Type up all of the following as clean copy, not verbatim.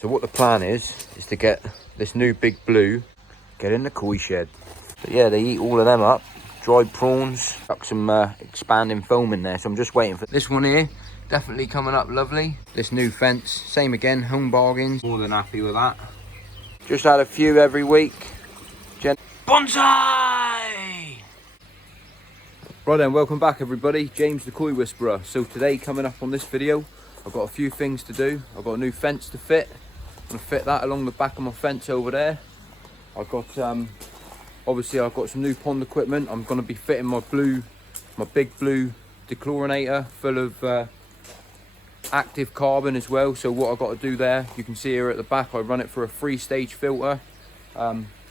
So what the plan is to get this new big blue, get in the koi shed. But yeah, they eat all of them up. Dried prawns, got some expanding foam in there. So I'm just waiting for this one here. Definitely coming up lovely. This new fence, same again, home bargains. More than happy with that. Just had a few every week. Bonsai! Right then, welcome back everybody. James the Koi Whisperer. So today, coming up on this video, I've got a few things to do. I've got a new fence to fit. I'm gonna fit that along the back of my fence over there. I've got obviously I've got some new pond equipment. I'm gonna be fitting my big blue dechlorinator full of active carbon as well. So what I've got to do there, you can see here at the back, I run it for a 3-stage filter.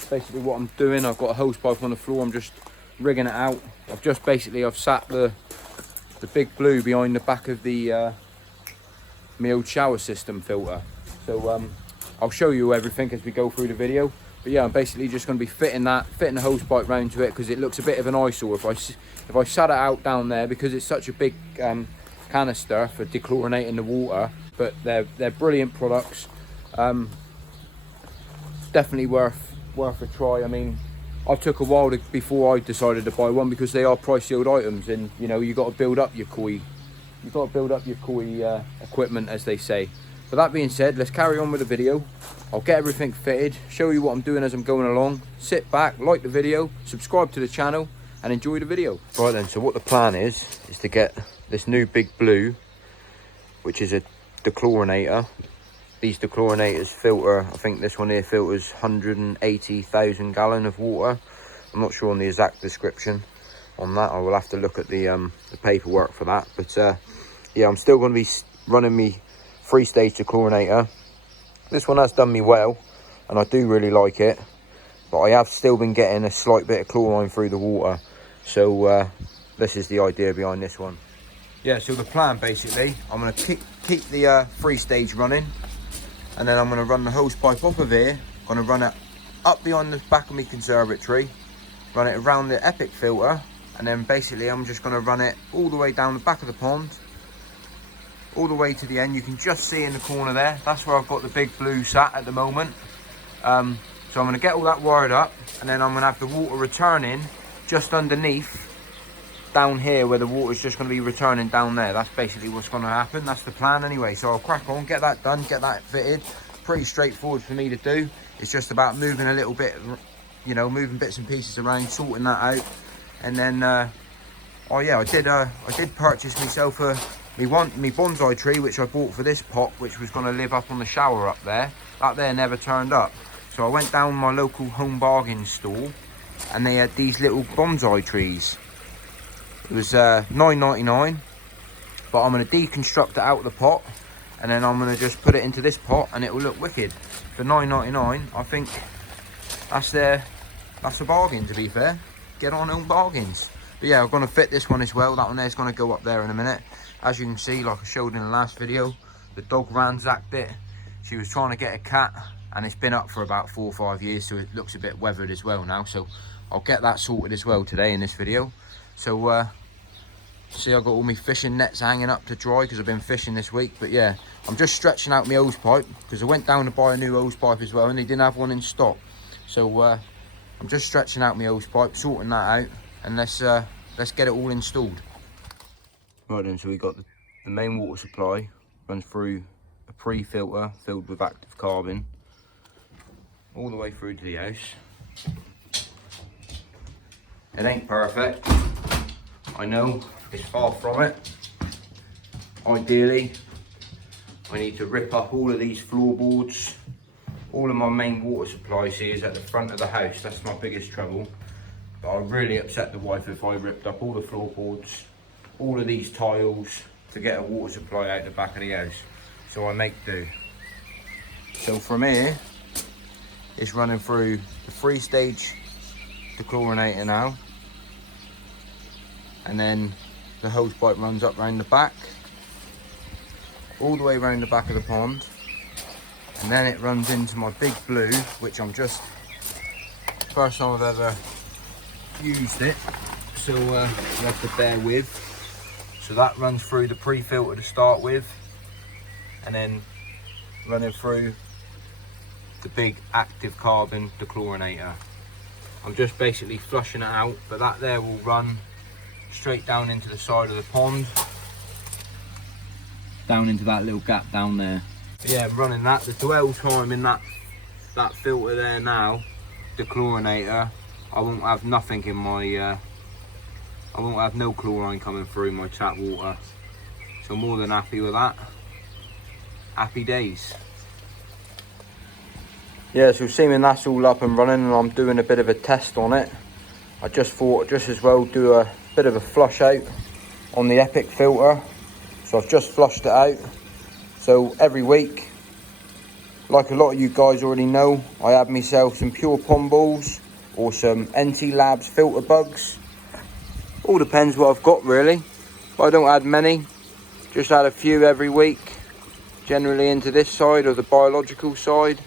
Basically what I'm doing, I've got a hose pipe on the floor, I'm just rigging it out. I've sat the big blue behind the back of the my old shower system filter. So I'll show you everything as we go through the video. But yeah, I'm basically just going to be fitting the hose pipe round to it because it looks a bit of an eyesore if I sat it out down there, because it's such a big canister for dechlorinating the water. But they're brilliant products. Definitely worth a try. I mean, I took a while before I decided to buy one because they are pricey old items, and you know, you got to build up your koi. You've got to build up your koi equipment, as they say. But that being said, let's carry on with the video. I'll get everything fitted, show you what I'm doing as I'm going along. Sit back, like the video, subscribe to the channel, and enjoy the video. Right then, so what the plan is to get this new big blue, which is a dechlorinator. These decchlorinators filter, I think this one here filters 180,000 gallon of water. I'm not sure on the exact description on that. I will have to look at the paperwork for that. But yeah, I'm still going to be running me 3-stage dechlorinator. This one has done me well, and I do really like it. But I have still been getting a slight bit of chlorine through the water. So this is the idea behind this one. Yeah, so the plan basically, I'm going to keep the 3-stage running. And then I'm going to run the hose pipe off of here. I'm going to run it up behind the back of my conservatory. Run it around the Epic filter. And then basically I'm just going to run it all the way down the back of the pond. All the way to the end. You can just see in the corner there. That's where I've got the big blue sat at the moment. So I'm going to get all that wired up. And then I'm going to have the water returning just underneath. Down here where the water's just going to be returning down there. That's basically what's going to happen. That's the plan anyway. So I'll crack on, get that done, get that fitted. Pretty straightforward for me to do. It's just about moving a little bit, you know, moving bits and pieces around, sorting that out. And then oh yeah, I did purchase myself my bonsai tree, which I bought for this pot, which was going to live up on the shower up there. That there never turned up. So I went down my local home bargain store and they had these little bonsai trees. It was $9.99, but I'm going to deconstruct it out of the pot, and then I'm going to just put it into this pot, and it will look wicked. For $9.99, I think that's a bargain, to be fair. Get on home bargains. But yeah, I'm going to fit this one as well. That one there is going to go up there in a minute. As you can see, like I showed in the last video, the dog ransacked it. She was trying to get a cat, and it's been up for about 4 or 5 years, so it looks a bit weathered as well now. So I'll get that sorted as well today in this video. So see, I've got all my fishing nets hanging up to dry because I've been fishing this week. But yeah, I'm just stretching out my hose pipe because I went down to buy a new hose pipe as well, and they didn't have one in stock. So I'm just stretching out my hose pipe, sorting that out, and let's get it all installed. Right then, so we got the main water supply runs through a pre-filter filled with active carbon all the way through to the house. It ain't perfect, I know, it's far from it. Ideally, I need to rip up all of these floorboards. All of my main water supply, see, is at the front of the house. That's my biggest trouble. But I'd really upset the wife if I ripped up all the floorboards, all of these tiles, to get a water supply out the back of the house. So I make do. So from here, it's running through the 3-stage dechlorinator now. And then the hose pipe runs up round the back, all the way around the back of the pond, and then it runs into my big blue, which I'm just first time I've ever used it, so you have to bear with. So that runs through the pre-filter to start with, and then running through the big active carbon dechlorinator. I'm just basically flushing it out, but that there will run straight down into the side of the pond, down into that little gap down there. But yeah, I'm running that. The dwell time in that filter there now, dechlorinator, I won't have nothing in my I won't have no chlorine coming through my tap water, so more than happy with that. Happy days. Yeah, so seeming that's all up and running, and I'm doing a bit of a test on it. I just thought just as well do a bit of a flush out on the Epic filter. So I've just flushed it out. So every week, like a lot of you guys already know, I have myself some pure pond balls or some NT Labs filter bugs. All depends what I've got really, but I don't add many, just add a few every week, generally into this side or the biological side,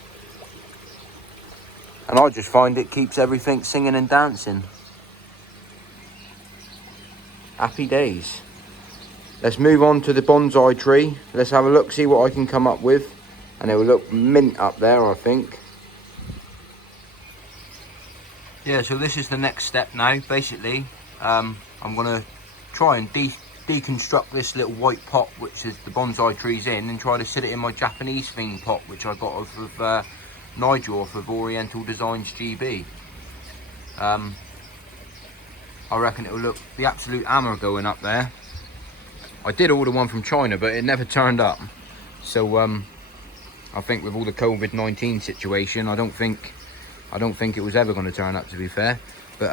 and I just find it keeps everything singing and dancing. Happy days. Let's move on to the bonsai tree. Let's have a look, see what I can come up with, and it will look mint up there, I think. Yeah, so this is the next step now. Basically, I'm going to try and deconstruct this little white pot which is the bonsai trees in, and try to sit it in my Japanese theme pot which I got off of Nigel off of Oriental Designs GB. I reckon it will look the absolute hammer going up there. I did order one from China, but it never turned up. So I think with all the COVID-19 situation, I don't think it was ever going to turn up, to be fair. But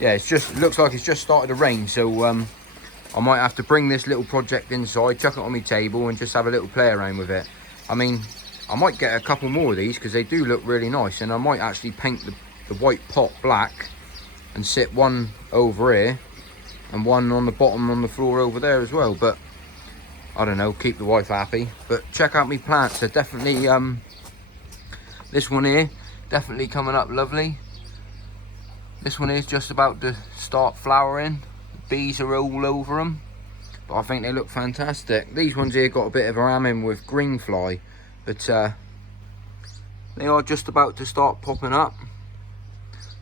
yeah, it looks like it's just started to rain, so I might have to bring this little project inside, chuck it on my table, and just have a little play around with it. I mean, I might get a couple more of these because they do look really nice, and I might actually paint the white pot black and sit one over here and one on the bottom on the floor over there as well. But I don't know, keep the wife happy. But check out my plants. They're definitely this one here definitely coming up lovely. This one is just about to start flowering. Bees are all over them, but I think they look fantastic. These ones here got a bit of a ramming with green fly, but they are just about to start popping up.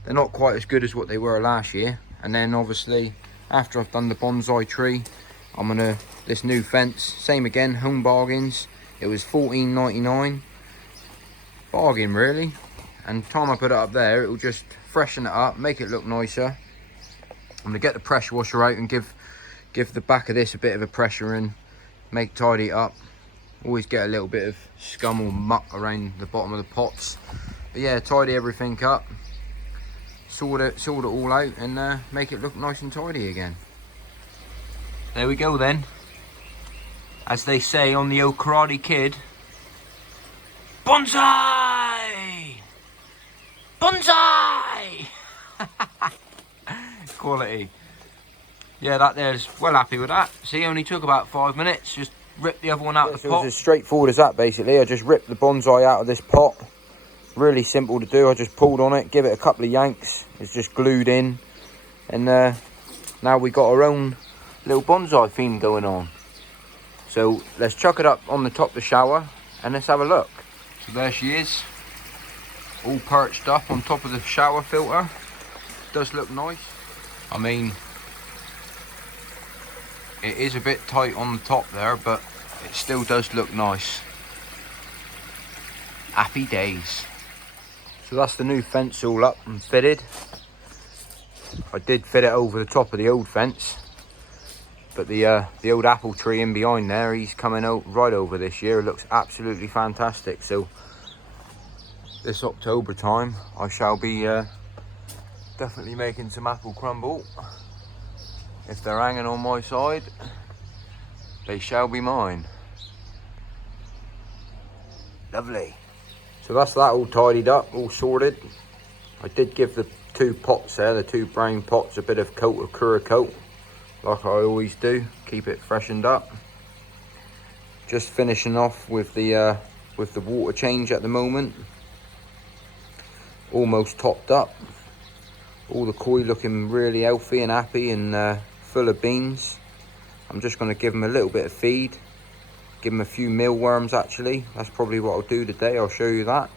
They're not quite as good as what they were last year. And then obviously after I've done the bonsai tree, I'm gonna, this new fence, same again, Home Bargains. It was $14.99, bargain really. And time I put it up there, it will just freshen it up, make it look nicer. I'm gonna get the pressure washer out and give the back of this a bit of a pressure and tidy it up. Always get a little bit of scum or muck around the bottom of the pots. But yeah, tidy everything up, sort it all out, and make it look nice and tidy again. There we go then. As they say on the old Karate Kid, bonsai! Bonsai! Quality. Yeah, that there's well happy with that. See, only took about 5 minutes. Just rip the other one out of the pot. It was as straightforward as that basically. I just ripped the bonsai out of this pot. Really simple to do. I just pulled on it, give it a couple of yanks. It's just glued in, and now we got our own little bonsai theme going on. So let's chuck it up on the top of the shower and let's have a look. So there she is, all perched up on top of the shower filter. Does look nice. I mean, it is a bit tight on the top there, but it still does look nice. Happy days. So that's the new fence all up and fitted. I did fit it over the top of the old fence, but the old apple tree in behind there, he's coming out right over this year. It looks absolutely fantastic. So this October time, I shall be definitely making some apple crumble. If they're hanging on my side, they shall be mine. Lovely. So that's that all tidied up, all sorted. I did give the two pots there, the two brown pots, a bit of coat of Curacoat, like I always do, keep it freshened up. Just finishing off with the water change at the moment. Almost topped up. All the koi looking really healthy and happy and full of beans. I'm just going to give them a little bit of feed. Give them a few mealworms actually. That's probably what I'll do today. I'll show you that.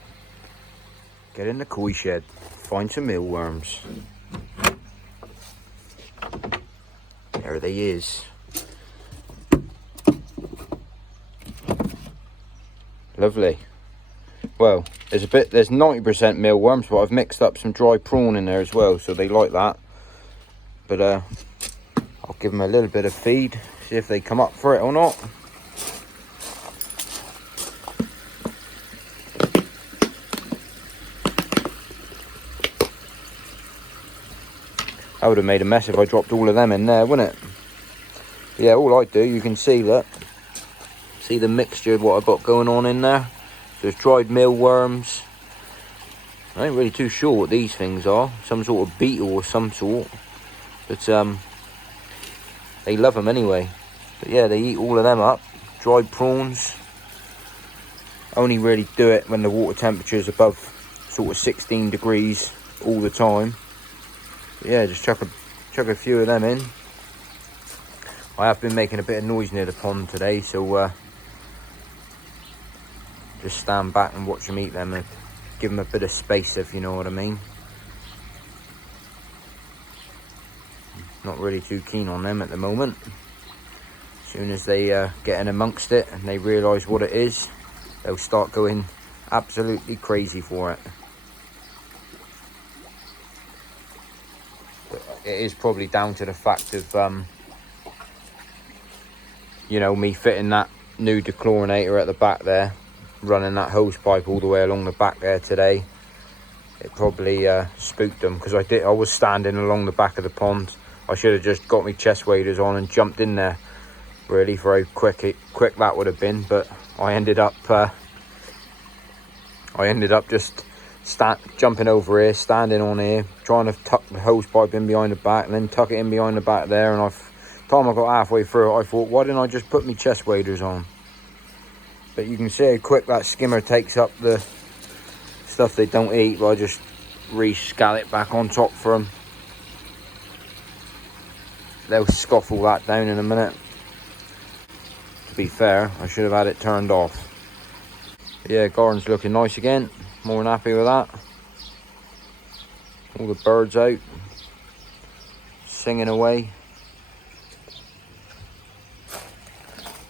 Get in the koi shed, find some mealworms. There they is. Lovely. Well, there's 90% mealworms, but I've mixed up some dry prawn in there as well, so they like that. But I'll give them a little bit of feed, see if they come up for it or not. I would have made a mess if I dropped all of them in there, wouldn't it? But yeah, all I do, you can see that. See the mixture of what I've got going on in there. So it's dried mealworms. I ain't really too sure what these things are. Some sort of beetle or some sort. But they love them anyway. But yeah, they eat all of them up. Dried prawns. Only really do it when the water temperature is above sort of 16 degrees all the time. But yeah, just chuck a few of them in. I have been making a bit of noise near the pond today, so just stand back and watch them eat them and give them a bit of space, if you know what I mean. Not really too keen on them at the moment. As soon as they get in amongst it and they realise what it is, they'll start going absolutely crazy for it. But it is probably down to the fact of you know, me fitting that new dechlorinator at the back there, running that hose pipe all the way along the back there today. It probably spooked them, because I was standing along the back of the pond. I should have just got my chest waders on and jumped in there, really, for how quick that would have been. But I ended up just jumping over here, standing on here, trying to tuck the hose pipe in behind the back, and then tuck it in behind the back there. And time I got halfway through it, I thought, why didn't I just put my chest waders on? But you can see how quick that skimmer takes up the stuff they don't eat. But I just re-scallop it back on top for them. They'll scoff all that down in a minute. To be fair, I should have had it turned off. But yeah, garden's looking nice again. More than happy with that. All the birds out, singing away.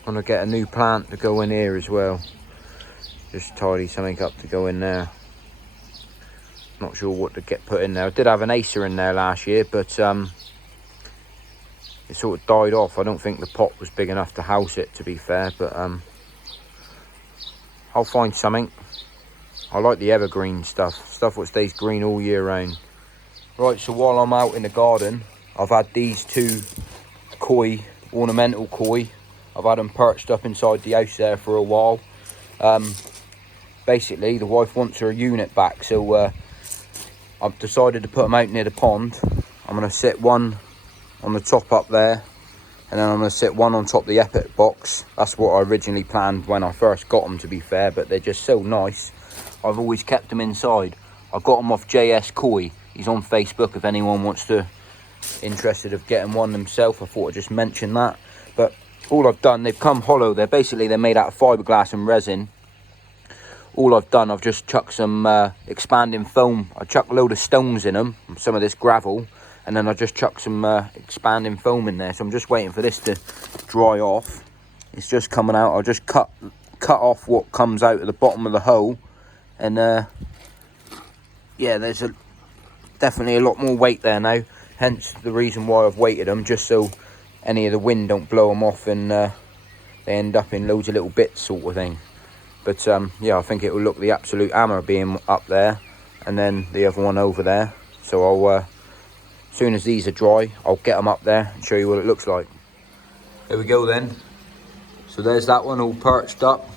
Gonna get a new plant to go in here as well. Just tidy something up to go in there. Not sure what to get put in there. I did have an acer in there last year, but it sort of died off. I don't think the pot was big enough to house it, to be fair, but I'll find something. I like the evergreen stuff that stays green all year round. Right, so while I'm out in the garden, I've had these two koi, ornamental koi. I've had them perched up inside the house there for a while. Basically, the wife wants her unit back, so I've decided to put them out near the pond. I'm going to sit one on the top up there, and then I'm going to sit one on top of the epic box. That's what I originally planned when I first got them, to be fair, but they're just so nice. I've always kept them inside. I got them off JS Koi. He's on Facebook if anyone wants to, interested of getting one themselves. I thought I'd just mention that. But all I've done, they've come hollow. They're made out of fiberglass and resin. All I've done, I've just chucked some expanding foam. I chucked a load of stones in them, some of this gravel, and then I just chucked some expanding foam in there. So I'm just waiting for this to dry off. It's just coming out. I'll just cut off what comes out at the bottom of the hole, and yeah, there's definitely a lot more weight there now. Hence the reason why I've weighted them, just so any of the wind don't blow them off and they end up in loads of little bits, sort of thing. But yeah, I think it will look the absolute hammer being up there, and then the other one over there. So I'll as soon as these are dry, I'll get them up there and show you what it looks like. There we go then. So there's that one all perched up.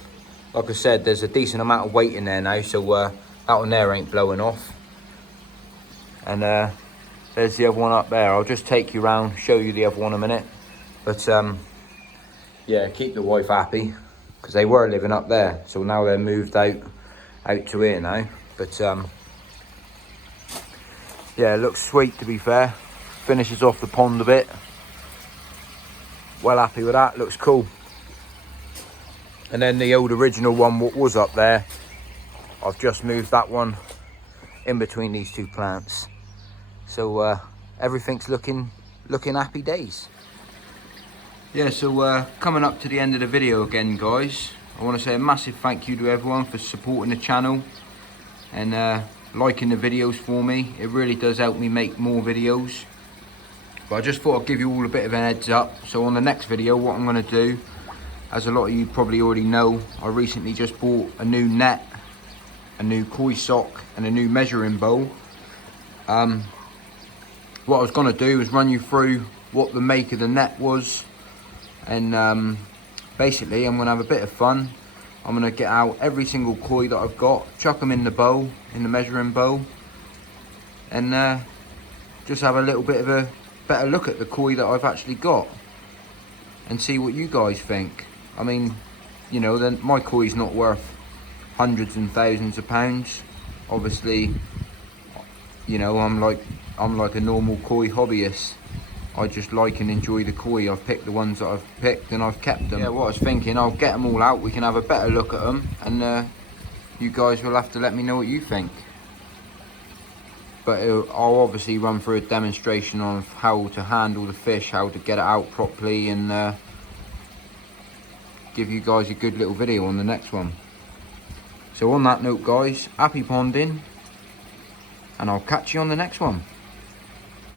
Like I said, there's a decent amount of weight in there now, so that one there ain't blowing off. And there's the other one up there. I'll just take you around, show you the other one in a minute. But yeah, keep the wife happy, because they were living up there, so now they're moved out to here now. But yeah, it looks sweet, to be fair. Finishes off the pond a bit. Well happy with that, looks cool. And then the old original one, what was up there, I've just moved that one in between these two plants. So everything's looking happy days. Yeah, so coming up to the end of the video again, guys. I want to say a massive thank you to everyone for supporting the channel and liking the videos for me. It really does help me make more videos. But I just thought I'd give you all a bit of an heads up. So on the next video, what I'm going to do, as a lot of you probably already know, I recently just bought a new net, a new koi sock and a new measuring bowl. What I was going to do is run you through what the make of the net was, and basically I'm going to have a bit of fun. I'm going to get out every single koi that I've got, chuck them in the bowl, in the measuring bowl, and just have a little bit of a better look at the koi that I've actually got and see what you guys think. I mean, you know, then my koi's not worth hundreds and thousands of pounds. Obviously, you know, I'm like a normal koi hobbyist. I just like and enjoy the koi. I've picked the ones that I've picked and I've kept them. Yeah, what I was thinking, I'll get them all out, we can have a better look at them, and you guys will have to let me know what you think. But I'll obviously run through a demonstration on how to handle the fish, how to get it out properly, and give you guys a good little video on the next one. So on that note, guys, happy ponding, and I'll catch you on the next one.